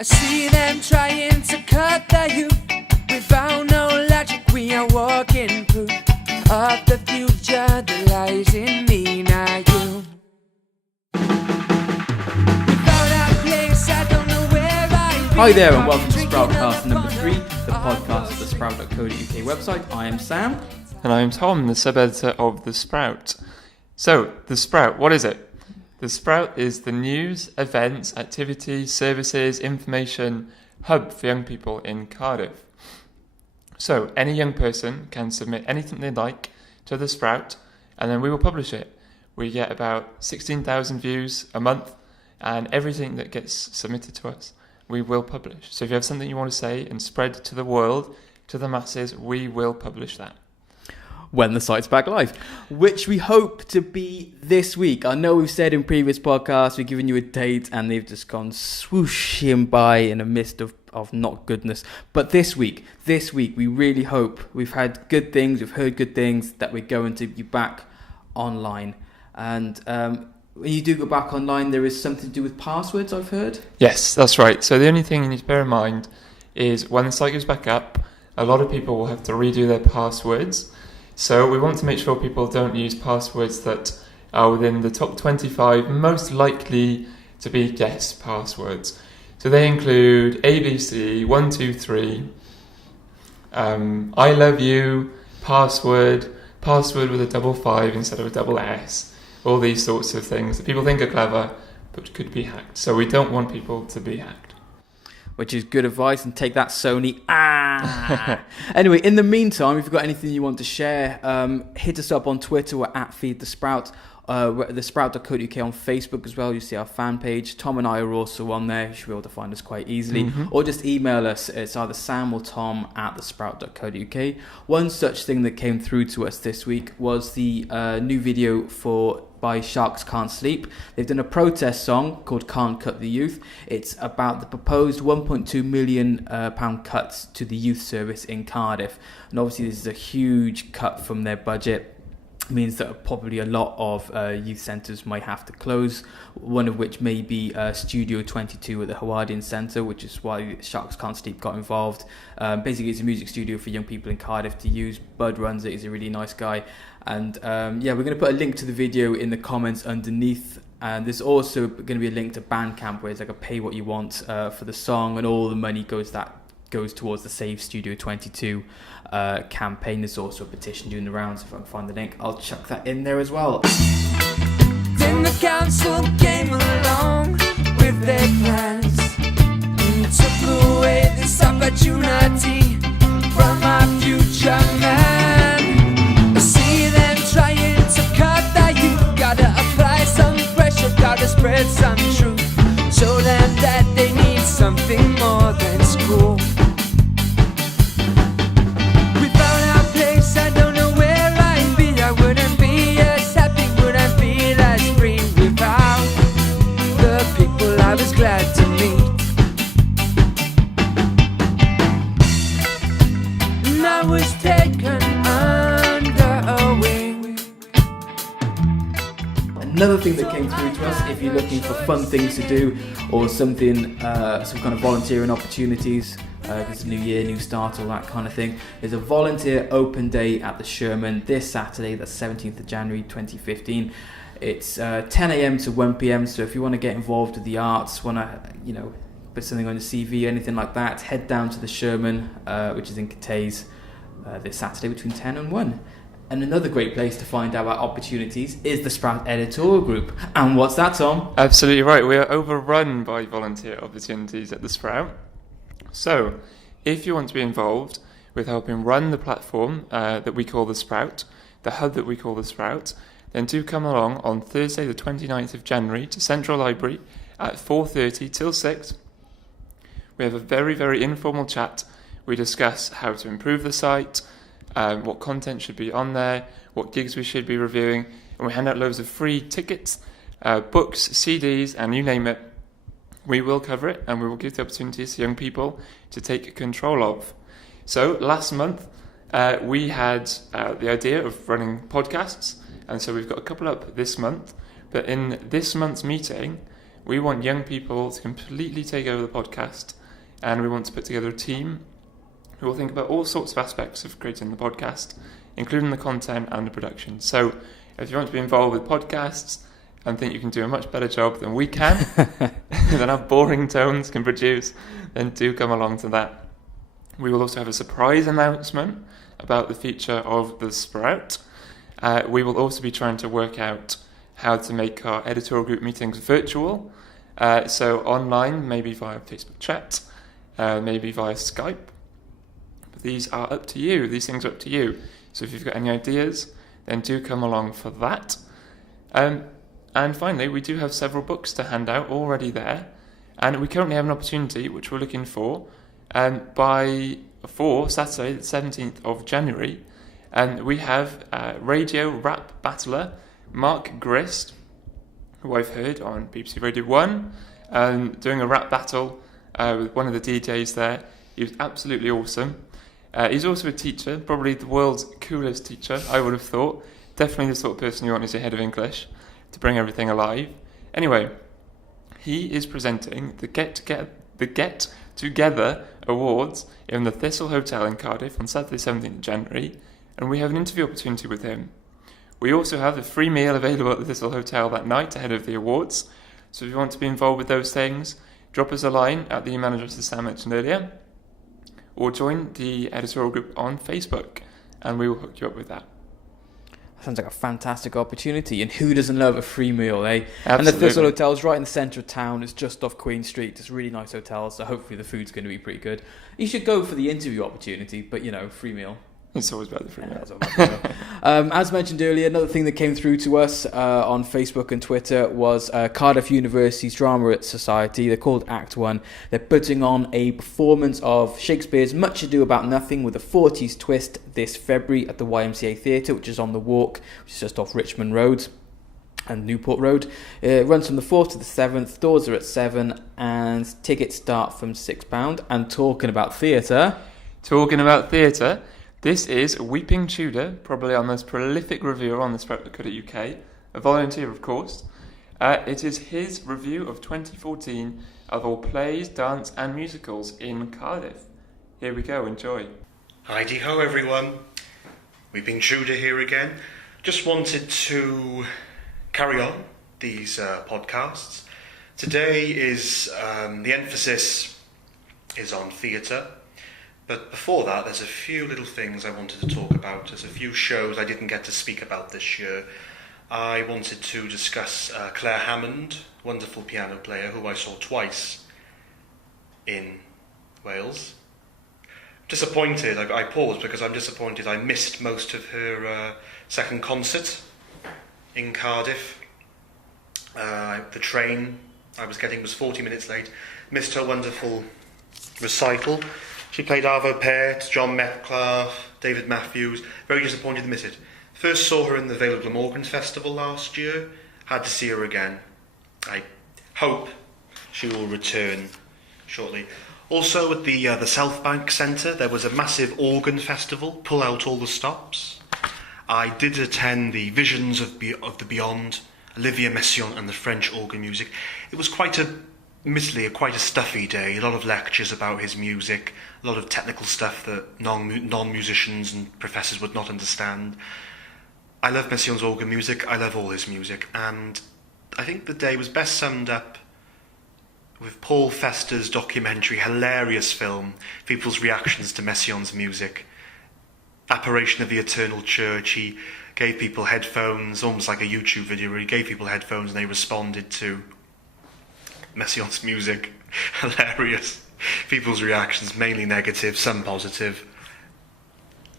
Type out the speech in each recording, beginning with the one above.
I see them trying to cut the youth. Without no logic, we are walking proof of the future that lies in me, not you. Without a place, I don't know where I'd be. Hi there and welcome to SproutCast number 3, the podcast of the Sprout.co.uk website. I am Sam. And I'm Tom, the sub-editor of The Sprout. So, The Sprout, what is it? The Sprout is the news, events, activities, services, information hub for young people in Cardiff. So, any young person can submit anything they like to The Sprout, and then we will publish it. We get about 16,000 views a month, and everything that gets submitted to us, we will publish. So if you have something you want to say and spread to the world, to the masses, we will publish that. When the site's back live, which we hope to be this week. I know we've said in previous podcasts, we've given you a date and they've just gone swooshing by in a mist of not goodness. But this week, we really hope, we've had good things, we've heard good things, that we're going to be back online. And when you do go back online, there is something to do with passwords, I've heard. Yes, that's right. So the only thing you need to bear in mind is when the site goes back up, a lot of people will have to redo their passwords. So we want to make sure people don't use passwords that are within the top 25 most likely to be guess passwords. So they include ABC, 123, I love you, password with a double 5 instead of a double S, all these sorts of things that people think are clever but could be hacked. So we don't want people to be hacked. Which is good advice, and take that, Sony. Anyway, in the meantime, if you've got anything you want to share, hit us up on Twitter. We're at FeedTheSprout. We're at thesprout.co.uk on Facebook as well. You see our fan page. Tom and I are also on there. You should be able to find us quite easily. Mm-hmm. Or just email us. It's either Sam or Tom at thesprout.co.uk. One such thing that came through to us this week was the new video by Sharks Can't Sleep. They've done a protest song called Can't Cut the Youth. It's about the proposed £1.2 million cuts to the youth service in Cardiff. And obviously this is a huge cut from their budget. It means that probably a lot of youth centres might have to close, one of which may be Studio 22 at the Howardian Centre, which is why Sharks Can't Sleep got involved. Basically, it's a music studio for young people in Cardiff to use. Bud runs it, he's a really nice guy. And we're going to put a link to the video in the comments underneath. And there's also going to be a link to Bandcamp where it's like a pay what you want for the song, and all the money goes towards the Save Studio 22 campaign. There's also a petition doing the rounds. If I can find the link, I'll chuck that in there as well. Then the council came along with their plans and took away this opportunity from our future man. I see them trying to cut that you gotta apply some pressure, gotta spread some truth, show them that they need something more than school. I don't know where I'd be. I wouldn't be as happy, wouldn't feel as free without the people I was glad to meet. And I was taken under a wing. Another thing that came through to us, if you're looking for fun things to do or something, some kind of volunteering opportunities, it's a new year, new start, all that kind of thing. There's a volunteer open day at the Sherman this Saturday, that's 17th of January 2015. It's 10 a.m. to 1 p.m. So if you want to get involved with the arts, want to, put something on your CV, anything like that, head down to the Sherman, which is in Cathays, this Saturday between 10 and 1. And another great place to find out about opportunities is the Sprout editorial group. And what's that, Tom? Absolutely right. We are overrun by volunteer opportunities at the Sprout. So, if you want to be involved with helping run the platform that we call the Sprout, the hub that we call the Sprout, then do come along on Thursday the 29th of January to Central Library at 4:30 till 6. We have a very, very informal chat. We discuss how to improve the site, what content should be on there, what gigs we should be reviewing, and we hand out loads of free tickets, books, CDs, and you name it. We will cover it, and we will give the opportunities to young people to take control of. So last month, we had the idea of running podcasts, and so we've got a couple up this month. But in this month's meeting, We want young people to completely take over the podcast, and we want to put together a team who will think about all sorts of aspects of creating the podcast, including the content and the production. So if you want to be involved with podcasts and think you can do a much better job than we can, than our boring tones can produce, then do come along to that. We will also have a surprise announcement about the feature of the Sprout. We will also be trying to work out how to make our editorial group meetings virtual. So online, maybe via Facebook chat, maybe via Skype. But these are up to you. These things are up to you. So if you've got any ideas, then do come along for that. And finally, we do have several books to hand out already there. And we currently have an opportunity, which we're looking for Saturday, the 17th of January. And we have radio rap battler Mark Grist, who I've heard on BBC Radio 1, doing a rap battle with one of the DJs there. He was absolutely awesome. He's also a teacher, probably the world's coolest teacher, I would have thought. Definitely the sort of person you want as your head of English to bring everything alive. Anyway, he is presenting the Get Together Awards in the Thistle Hotel in Cardiff on Saturday 17th of January, and we have an interview opportunity with him. We also have a free meal available at the Thistle Hotel that night ahead of the awards, so if you want to be involved with those things, drop us a line at the email address that Sam mentioned earlier, or join the editorial group on Facebook, and we will hook you up with that. Sounds like a fantastic opportunity, and who doesn't love a free meal, eh? Absolutely. And the Thistle Hotel is right in the centre of town. It's just off Queen Street. It's a really nice hotel, so hopefully the food's going to be pretty good. You should go for the interview opportunity, but, free meal. It's always better the free meal. As mentioned earlier, another thing that came through to us on Facebook and Twitter was Cardiff University's Drama Society. They're called Act One. They're putting on a performance of Shakespeare's Much Ado About Nothing with a 40s twist this February at the YMCA Theatre, which is on the Walk, which is just off Richmond Road and Newport Road. It runs from the 4th to the 7th. Doors are at 7 and tickets start from £6. And talking about theatre, this is Weeping Tudor, probably our most prolific reviewer on the Sprout.co.uk, a volunteer of course. It is his review of 2014 of all plays, dance and musicals in Cardiff. Here we go, enjoy. Heidi-ho everyone, Weeping Tudor here again. Just wanted to carry on these podcasts. Today is, the emphasis is on theatre. But before that, there's a few little things I wanted to talk about. There's a few shows I didn't get to speak about this year. I wanted to discuss Claire Hammond, wonderful piano player who I saw twice in Wales. Disappointed, I paused because I'm disappointed. I missed most of her second concert in Cardiff. The train I was getting was 40 minutes late. Missed her wonderful recital. She played Arvo Pärt, John Metcalfe, David Matthews. Very disappointed to miss it. First saw her in the Vale of Glamorgan Festival last year. Had to see her again. I hope she will return shortly. Also at the South Bank Centre, there was a massive organ festival. Pull out all the stops. I did attend the Visions of the Beyond, Olivier Messiaen and the French organ music. It was quite a stuffy day, a lot of lectures about his music, a lot of technical stuff that non-musicians and professors would not understand. I love Messiaen's organ music, I love all his music, and I think the day was best summed up with Paul Fester's documentary, hilarious film, people's reactions to Messiaen's music. Apparition of the Eternal Church, he gave people headphones, almost like a YouTube video where he gave people headphones and they responded to Messiaen's music. Hilarious. People's reactions, mainly negative, some positive.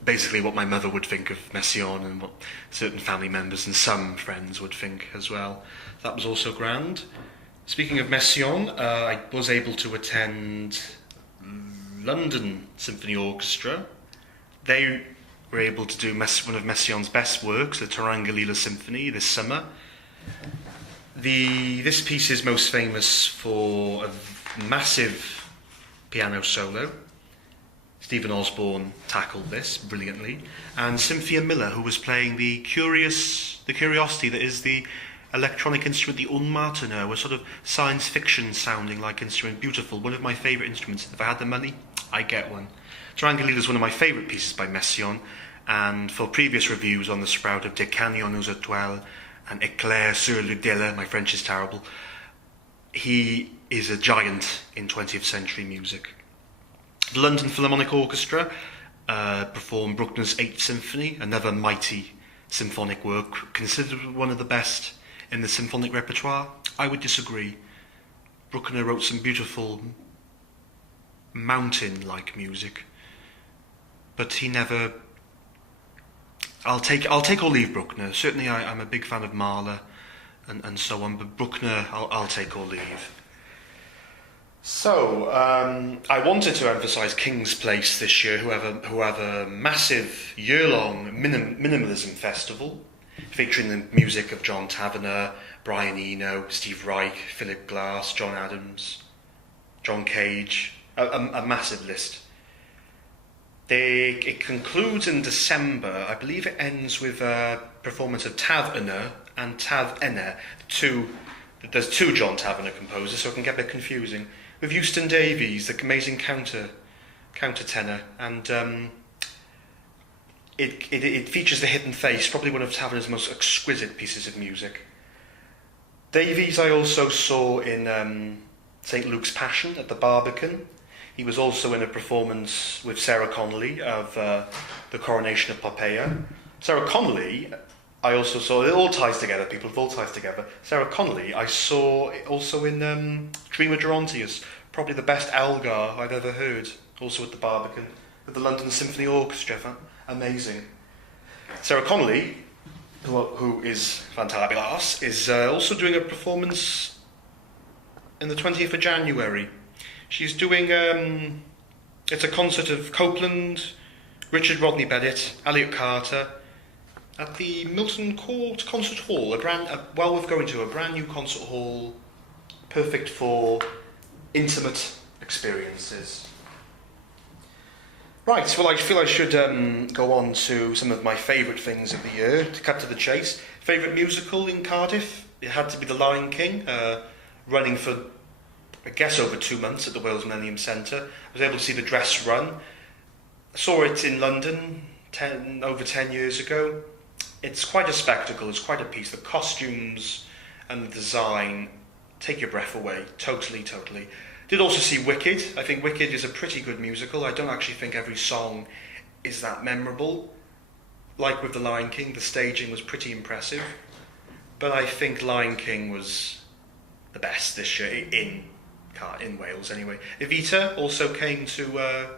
Basically what my mother would think of Messiaen and what certain family members and some friends would think as well. That was also grand. Speaking of Messiaen, I was able to attend London Symphony Orchestra. They were able to do one of Messiaen's best works, the Tarangalila Symphony, this summer. This piece is most famous for a massive piano solo. Stephen Osborne tackled this brilliantly, and Cynthia Miller, who was playing the curiosity that is the electronic instrument, the unmartineau, a sort of science fiction sounding like instrument, beautiful, one of my favourite instruments. If I had the money, I'd get one. Triangulile is one of my favourite pieces by Messiaen, and for previous reviews on the Sprout of Des Canyons aux Étoiles and Éclair sur le Délai, my French is terrible, he is a giant in 20th century music. The London Philharmonic Orchestra performed Bruckner's Eighth Symphony, another mighty symphonic work, considered one of the best in the symphonic repertoire. I would disagree. Bruckner wrote some beautiful mountain-like music, but he never... I'll take or leave Bruckner. Certainly I'm a big fan of Mahler and so on, but Bruckner I'll take or leave. So, I wanted to emphasise King's Place this year, who have a massive year-long minimalism festival, featuring the music of John Tavener, Brian Eno, Steve Reich, Philip Glass, John Adams, John Cage, a massive list. It concludes in December. I believe it ends with a performance of Tavener and Tavener. There's two John Tavener composers, so it can get a bit confusing. With Houston Davies, the amazing countertenor, and it features The Hidden Face, probably one of Tavener's most exquisite pieces of music. Davies I also saw in St. Luke's Passion at the Barbican. He was also in a performance with Sarah Connolly of The Coronation of Poppaea. Sarah Connolly, I also saw, it all ties together, people, it all ties together. Sarah Connolly, I saw also in Dream of Gerontius, probably the best Elgar I've ever heard, also at the Barbican, with the London Symphony Orchestra, amazing. Sarah Connolly, who is fantabulous, is also doing a performance in the 20th of January. She's doing, it's a concert of Copland, Richard Rodney Bennett, Elliot Carter, at the Milton Court Concert Hall, well worth going to, a brand new concert hall, perfect for intimate experiences. Right, well I feel I should go on to some of my favourite things of the year, to cut to the chase. Favourite musical in Cardiff? It had to be The Lion King, running for, I guess, over 2 months at the Wales Millennium Centre. I was able to see the dress run. I saw it in London over 10 years ago. It's quite a spectacle, it's quite a piece. The costumes and the design take your breath away, totally. Did also see Wicked. I think Wicked is a pretty good musical. I don't actually think every song is that memorable. Like with The Lion King, the staging was pretty impressive. But I think Lion King was the best this year, in Wales anyway. Evita also came to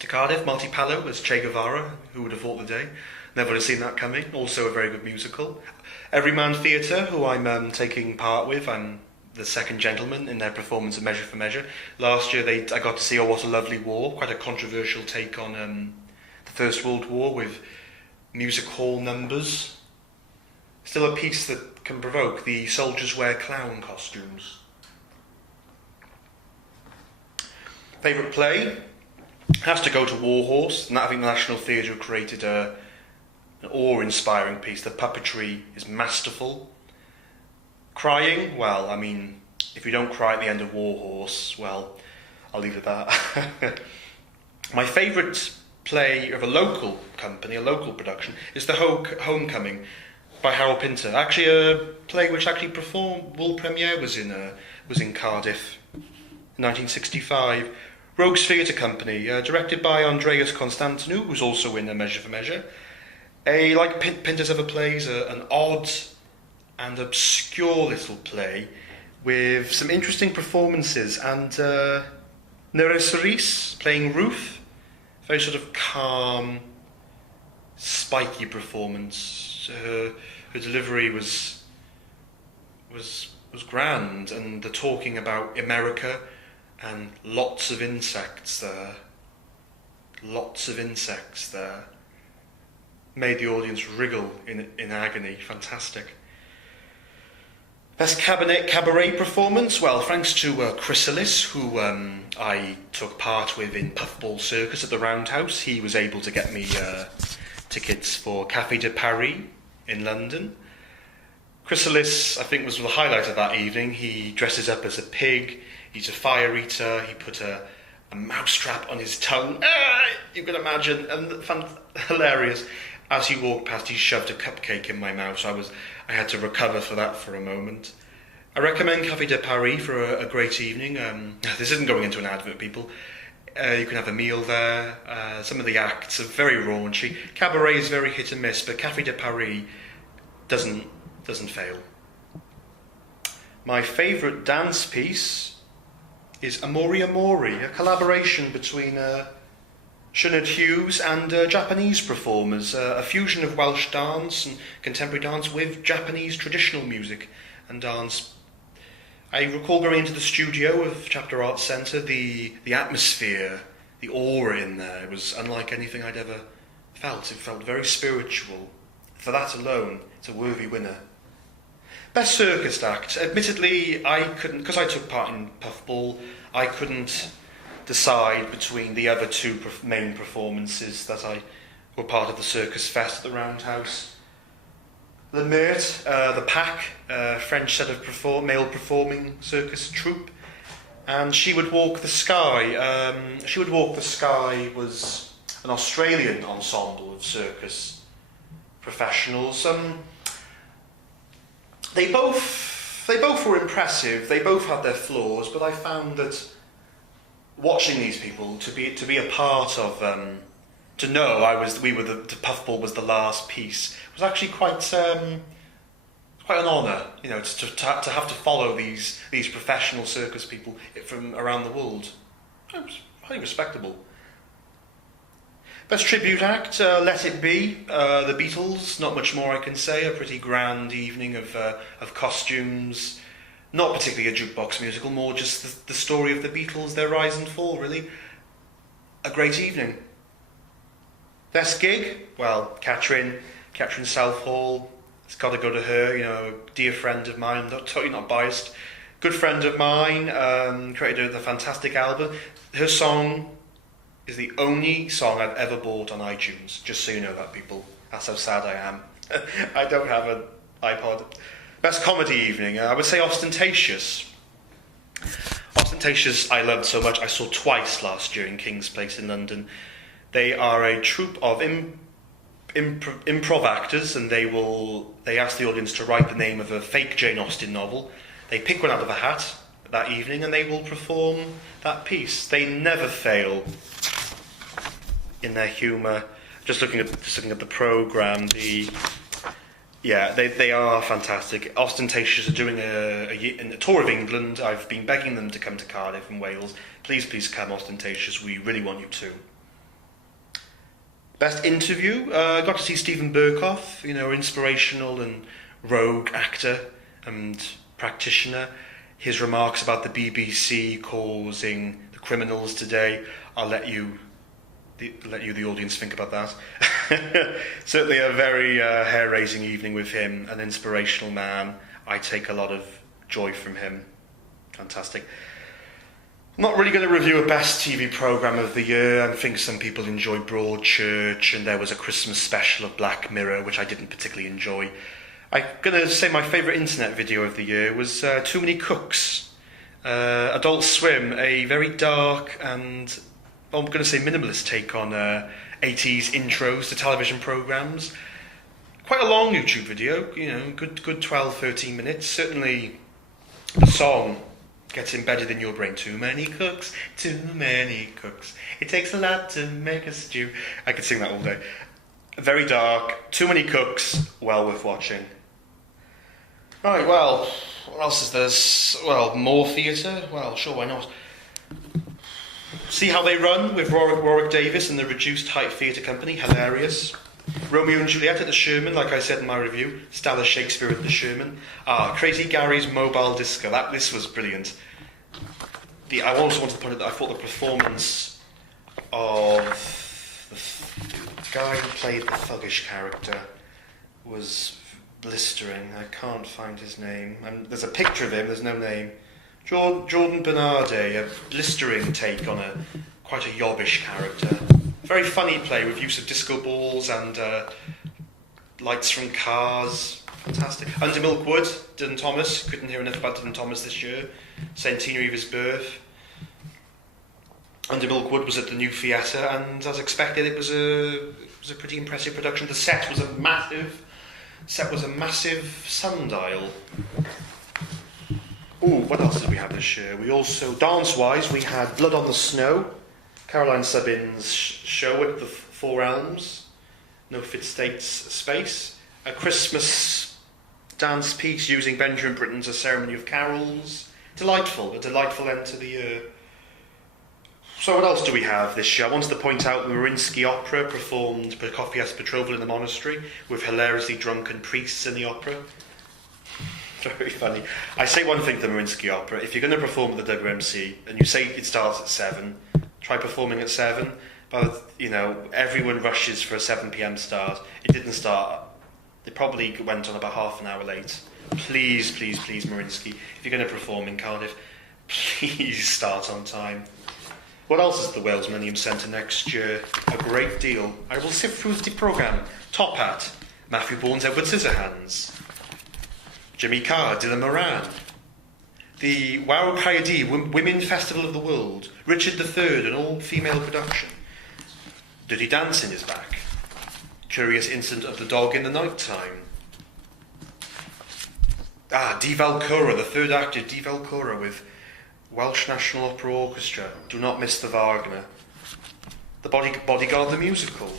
Cardiff. Marty Pallo as Che Guevara, who would have thought the day. Never would have seen that coming. Also a very good musical. Everyman Theatre, who I'm taking part with. I'm the second gentleman in their performance of Measure for Measure. Last year I got to see Oh What a Lovely War, quite a controversial take on the First World War with music hall numbers. Still a piece that can provoke. The soldiers wear clown costumes. Favourite play? Has to go to Warhorse, and I think the National Theatre created an awe-inspiring piece. The puppetry is masterful. Crying? Well, I mean, if you don't cry at the end of Warhorse, well, I'll leave it at that. My favourite play of a local company, a local production, is The Homecoming by Harold Pinter. Actually, a play which world premiere was in Cardiff in 1965. Rogues Theatre Company, directed by Andreas Constantinou, who's also in A Measure for Measure. Like Pinter's other plays, an odd and obscure little play with some interesting performances, and Nere Cerise playing Ruth, very sort of calm, spiky performance. Her delivery was grand, and the talking about America and lots of insects there made the audience wriggle in agony. Fantastic. Best cabaret performance? Well, thanks to Chrysalis, who I took part with in Puffball Circus at the Roundhouse. He was able to get me tickets for Café de Paris in London. Chrysalis, I think, was the highlight of that evening. He dresses up as a pig, he's a fire eater, he put a mousetrap on his tongue. You can imagine, and hilarious. As he walked past, he shoved a cupcake in my mouth, so I had to recover for that for a moment. I recommend Café de Paris for a great evening. This isn't going into an advert, people. You can have a meal there. Some of the acts are very raunchy. Cabaret is very hit and miss, but Café de Paris doesn't fail. My favourite dance piece is Amori Amori, a collaboration between Sinead Hughes and Japanese performers, a fusion of Welsh dance and contemporary dance with Japanese traditional music and dance. I recall going into the studio of Chapter Arts Centre, the atmosphere, the aura in there, it was unlike anything I'd ever felt. It felt very spiritual. For that alone, it's a worthy winner. Best circus act. Admittedly, I couldn't, because I took part in Puffball, I couldn't decide between the other two main performances that were part of the Circus Fest at the Roundhouse. Le Meurtre, the Pack, French set of male performing circus troupe, and She Would Walk the Sky. She Would Walk the Sky was an Australian ensemble of circus professionals. They both were impressive. They both had their flaws, but I found that watching these people, to be a part of, to know the Puffball was the last piece, was actually quite an honour, to have to follow these professional circus people from around the world. It was highly respectable. Best tribute act, Let It Be, the Beatles. Not much more I can say. A pretty grand evening of costumes. Not particularly a jukebox musical, more just the story of the Beatles, their rise and fall, really. A great evening. Best gig? Well, Catherine Southall. It's got to go to her, a dear friend of mine. I'm totally not biased. Good friend of mine, created a fantastic album. Her song is the only song I've ever bought on iTunes, just so you know that, people. That's how sad I am. I don't have an iPod. Best comedy evening, I would say Ostentatious. Ostentatious I loved so much, I saw twice last year in King's Place in London. They are a troupe of improv actors, and they ask the audience to write the name of a fake Jane Austen novel. They pick one out of a hat that evening and they will perform that piece. They never fail in their humour. Just looking at the programme, they are fantastic. Ostentatious are doing a tour of England. I've been begging them to come to Cardiff and Wales. Please come, Ostentatious. We really want you to. Best interview. Got to see Stephen Burkoff, inspirational and rogue actor and practitioner. His remarks about the BBC causing the criminals today. I'll let you, the audience, think about that. Certainly a very hair-raising evening with him, an inspirational man. I take a lot of joy from him. Fantastic. I'm not really going to review a best TV programme of the year. I think some people enjoy Broadchurch, and there was a Christmas special of Black Mirror, which I didn't particularly enjoy. I'm going to say my favourite internet video of the year was Too Many Cooks. Adult Swim, a very dark and, I'm going to say minimalist take on 80s intros to television programmes. Quite a long YouTube video, good 12, 13 minutes. Certainly the song gets embedded in your brain. Too many cooks, too many cooks. It takes a lot to make a stew. I could sing that all day. Very dark, too many cooks, well worth watching. Right, well, what else is there? Well, more theatre? Well, sure, why not? See How They Run with Warwick Davis and the Reduced Height Theatre Company, hilarious. Romeo and Juliet at the Sherman, like I said in my review. Stella Shakespeare at the Sherman. Crazy Gary's Mobile Disco, this was brilliant. I also wanted to point out that I thought the performance of the guy who played the thuggish character was blistering. I can't find his name. There's a picture of him, there's no name. Jordan Bernardet, a blistering take on quite a yobbish character. Very funny play with use of disco balls and lights from cars. Fantastic. Under Milkwood, Dylan Thomas. Couldn't hear enough about Dylan Thomas this year. Centenary of his birth. Under Milkwood was at the New Theatre, and as expected, it was a pretty impressive production. The set was a massive sundial. Oh, what else did we have this year? We also, dance-wise, we had Blood on the Snow, Caroline Subbin's show at the Four Elms, No Fit States Space, a Christmas dance piece using Benjamin Britten's A Ceremony of Carols. A delightful end to the year. So what else do we have this year? I wanted to point out the Mariinsky Opera performed Prokofiev's Betrothal in the Monastery with hilariously drunken priests in the opera. Very funny. I say one thing to the Mariinsky Opera: if you're going to perform at the WMC and you say it starts at 7, try performing at 7. But everyone rushes for a 7 p.m. start. It didn't start. It probably went on about half an hour late. Please, Mariinsky, if you're going to perform in Cardiff, please start on time. What else is at the Wales Millennium Centre next year? A great deal. I will sift through the programme. Top Hat, Matthew Bourne's Edward Scissorhands, Jimmy Carr, Dylan Moran, the Wow Coyote Women Festival of the World, Richard III, an all-female production. Dirty Dancing is back. Curious Incident of the Dog in the Night Time. Die Valkyra, the third act of Die Valkyra with Welsh National Opera Orchestra. Do not miss the Wagner. The Bodyguard the Musical.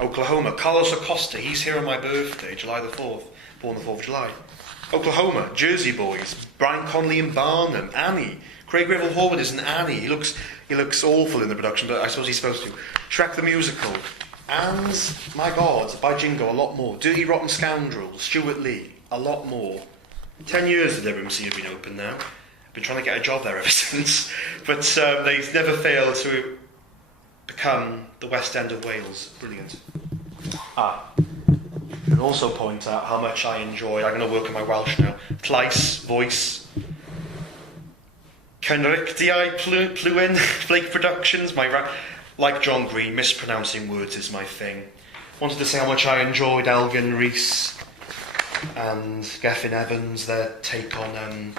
Oklahoma, Carlos Acosta, he's here on my birthday, July the 4th, born the 4th of July. Oklahoma, Jersey Boys, Brian Conley in Barnum, Annie. Craig Revel Horwood is an Annie. He looks awful in the production, but I suppose he's supposed to. Shrek the Musical. And, my God, by Jingo, a lot more. Dirty Rotten Scoundrels, Stuart Lee, a lot more. 10 years the WMC have been open now. I've been trying to get a job there ever since. But they've never failed to become the West End of Wales. Brilliant. And also point out how much I enjoy, I'm going to work on my Welsh now, Tlais, voice, Cynrychdiau Pluen, Flake Productions, like John Green, mispronouncing words is my thing. Wanted to say how much I enjoyed Elgin Rees and Gethin Evans, their take on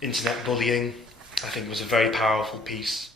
internet bullying. I think it was a very powerful piece.